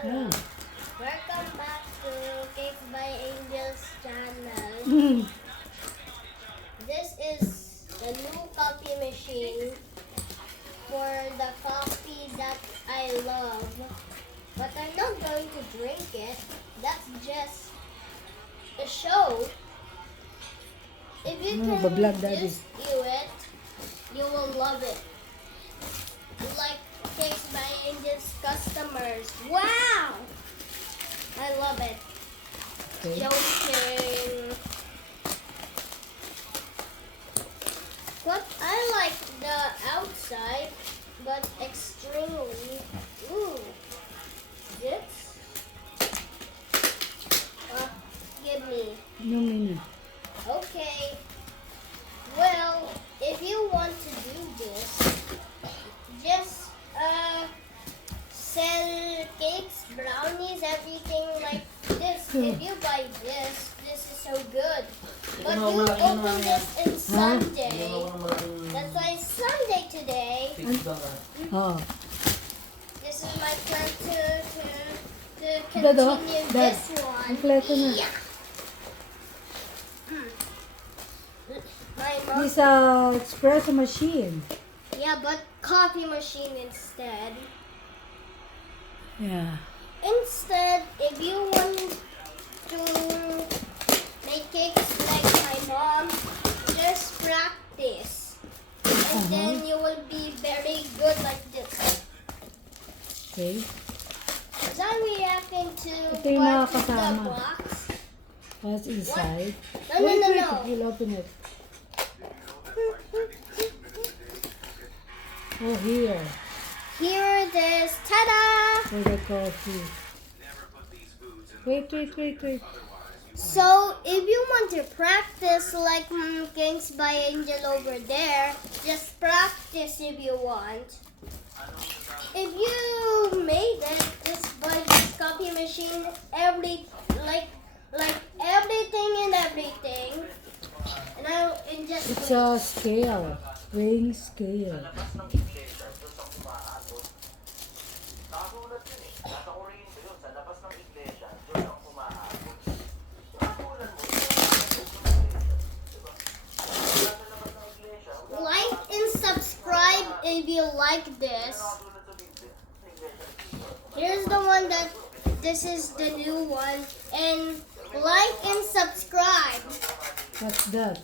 Hello. Yeah. Welcome back to Cakes by Angel's channel. This is the new coffee machine for the coffee that I love. But I'm not going to drink it. That's just a show. If you can bablog daddy. just do it, you will love it. Like Cakes by Angel's customers. Wow! I love it. Okay. Joking. But I like the outside, but extremely. Ooh. This? Give me. No mini. Okay. Well, if you want to do this, just sell cakes, brownies, everything like this. If you buy this, this is so good. But you open this in Sunday. That's why it's Sunday today. Oh. This is my plan to Dado, continue Dad. this one. Kompleto na. Yeah. My mom. It's a espresso machine. Yeah, but coffee machine instead. Yeah. Instead, if you want to make cakes like my mom, just practice. And then you will be very good like this. Okay. So I'm reacting to Ito yung mga what's in the kasama. box. What's inside? No, no, no, Wait, no. We'll open it. Oh, here. Here it is. Ta-da! For the coffee. Wait. So, if you want to practice like Kings by Angel over there, just practice if you want. If you made it, just buy this coffee machine, like everything and everything. And just It's a scale. Weighing scale. like and subscribe if you like this. Here's the one this is the new one. And like and subscribe. What's that?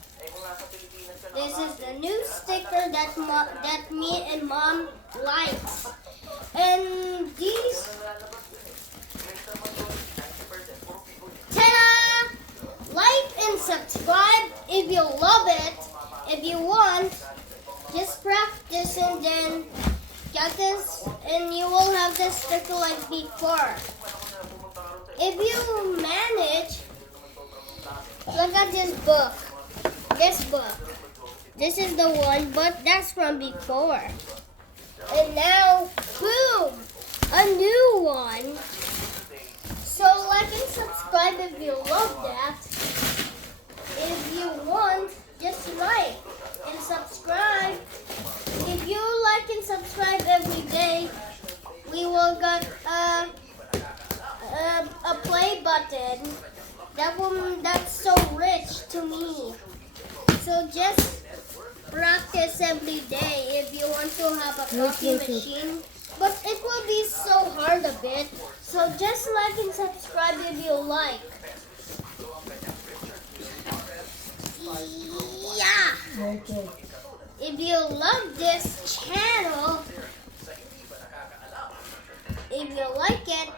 This is the new sticker that me and mom likes. And these, ta-da! Like and subscribe if you love it. If you want, just practice and then get this, and you will have this sticker like before. If you manage, look at this book. This book. This is the one, but that's from before. And now, boom! A new one. So like and subscribe if you love that. If you want, just like and subscribe. If you like and subscribe every day, we will get a play button. That's so rich to me. So just practice every day if you want to have a coffee machine. But it will be so hard a bit. So just like and subscribe if you like. Yeah. Okay. If you love this channel, if you like it,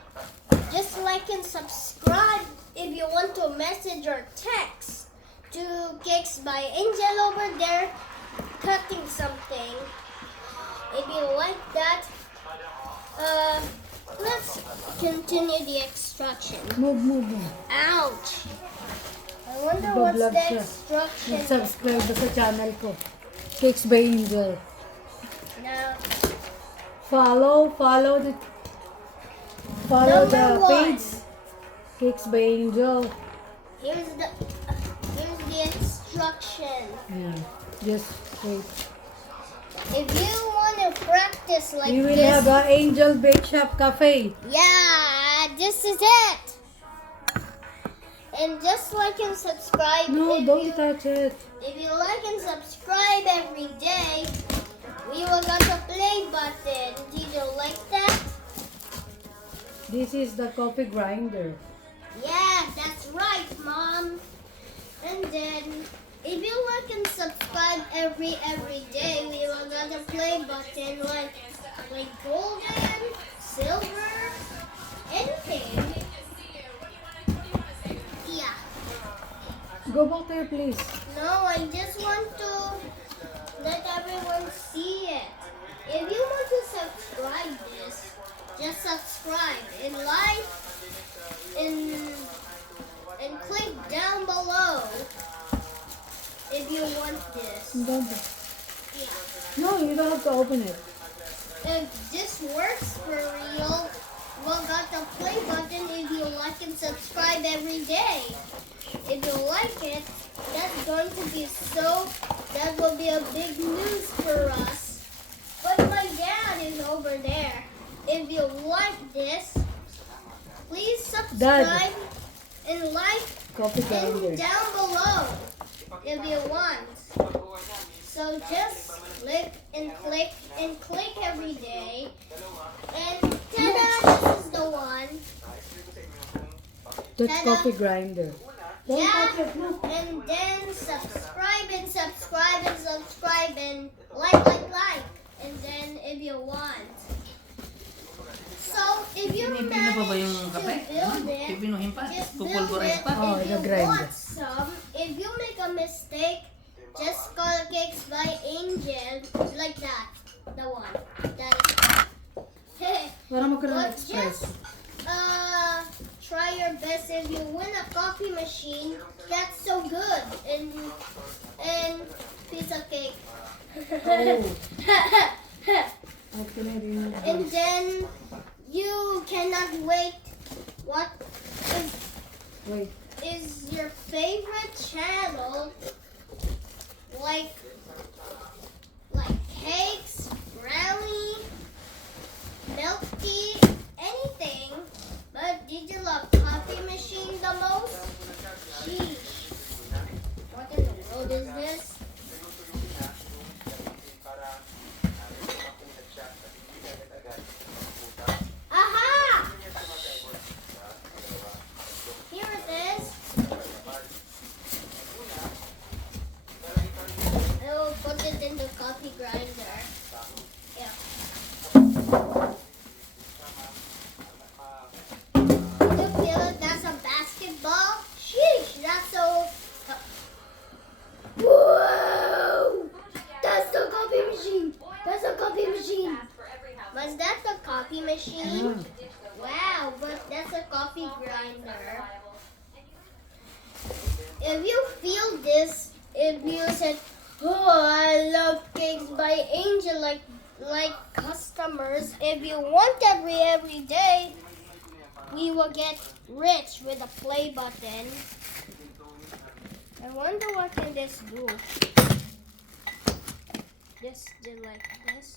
just like and subscribe. If you want to message or text to Cakes by Angel over there cutting something. If you like that, let's continue the extraction. Move. Ouch! I wonder what's Bablog the siya. extraction. Subscribe sa channel ko. Cakes by Angel. Now, Follow the Number one. page. Cakes by Angel. here's the instruction. Yeah. Just wait. If you want to practice like We will this, have an Angel Bakeshop Cafe. yeah, this is it. And just like and subscribe. No, don't touch it. If you like and subscribe every day, we will got the play button. Did you like that? This is the coffee grinder. Yeah, that's right, Mom. And then, if you like and subscribe every day, we will got the play button like golden, silver, anything. Yeah. Go back there, please. No, I just want to let everyone see it. If you want to subscribe this, just subscribe and like and click down below if you want this. Don't. Yeah. No, you don't have to open it. If this works for real, we'll got the play button if you like and subscribe every day. If you like it, that will be a big news for us. But my dad is over there. If you like this, please subscribe and like Coffee grinder. and down below if you want. So just click and click every day. And ta-da, this is the one. That's Ta-da. coffee grinder. Don't touch it, no. And then subscribe and like. And then if you want. So if you Pinipino pa ba manage yung to kape? build it, Pipinuhin pa? just build Pupulverize it. pa? Oh, If you nag-grind. want some, if you make a mistake, just call Cakes by Angel like that. The one. That is. Para magkaroon ng But espresso. just try your best. If you win a coffee machine, that's so good. And piece of cake. Oh. I can remove And this. then you cannot wait. What Wait. is your favorite channel? Like cakes, brownie, milk tea, anything. But did you love coffee machine the most? Sheesh. What in the world is this? Aha! Here it is. I will put it in the coffee grinder. Yeah. Did you feel it? That's a basketball? Sheesh, that's so... Whoa! That's the coffee machine. That's a coffee machine. Was that the coffee machine? Wow, but that's a coffee grinder. If you feel this, if you said, "Oh, I love Cakes by Angel," like customers, if you want every day, we will get rich with a play button. I wonder what can this do. Just do like this.